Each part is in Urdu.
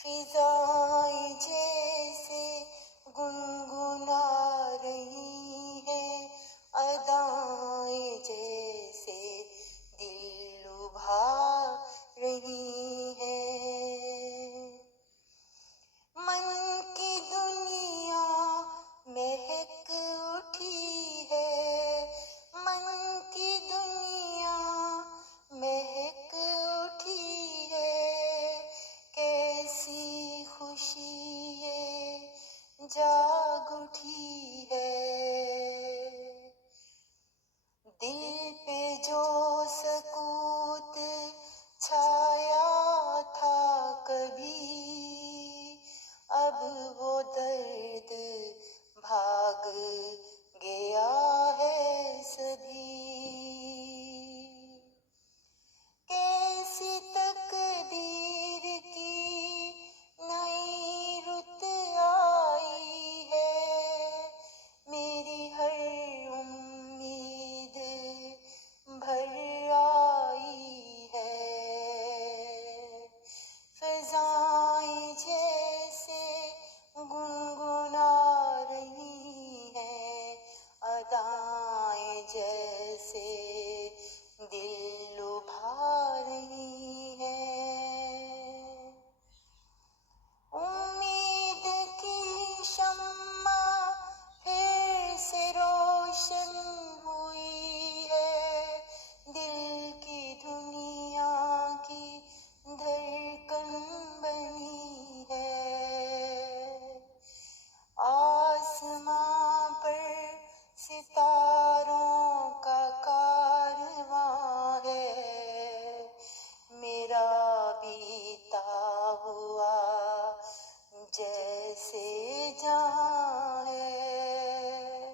فضائیں جیسے گنگنا رہی ہیں، ادائیں جیسے دل لبھا رہی ہیں، من کی دنیا مہک اٹھی ہے، من کی دنیا مہک اٹھی ہے، کیسی خوشی یہ جاگ اٹھی ہے، دل پہ جو سکوت چھایا تھا کبھی، اب وہ درد بھاگ گیا ہے سبھی، کیسی تقدیر کی نئی رت آئی ہے، میری ہر امید بھر آئی ہے، فضائیں جیسے گنگنا رہی ہیں، ادائیں جیسے دل لبھا رہی ہیں، امید کی شمع پھر سے روشن ہوئی ہے، دل کی دنیا کی دھڑکن بنی ہے، آسماں پر ستاروں کا کارواں ہے، میرا بیتا ہوا جیسے جہاں ہے،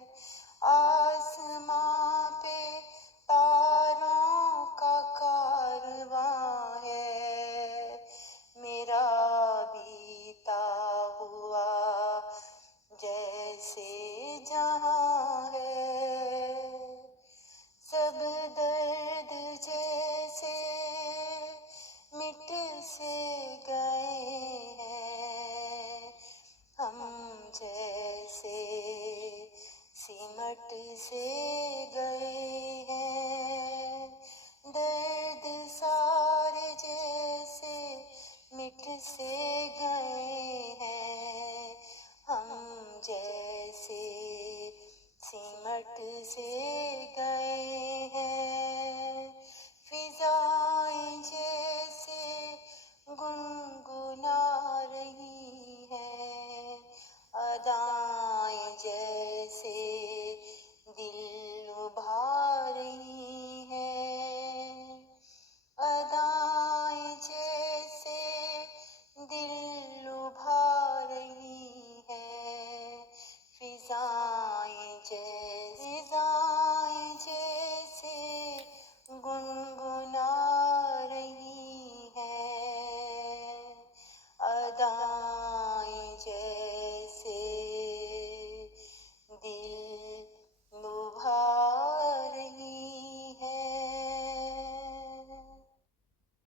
آسماں پہ تاروں کا کارواں ہے، میرا بیتا ہوا جیسے جہاں ہے، سب درد جیسے مٹ سے گئے ہیں، ہم جیسے سمٹ سے گئے ہیں، درد سارے جیسے مٹ سے گئے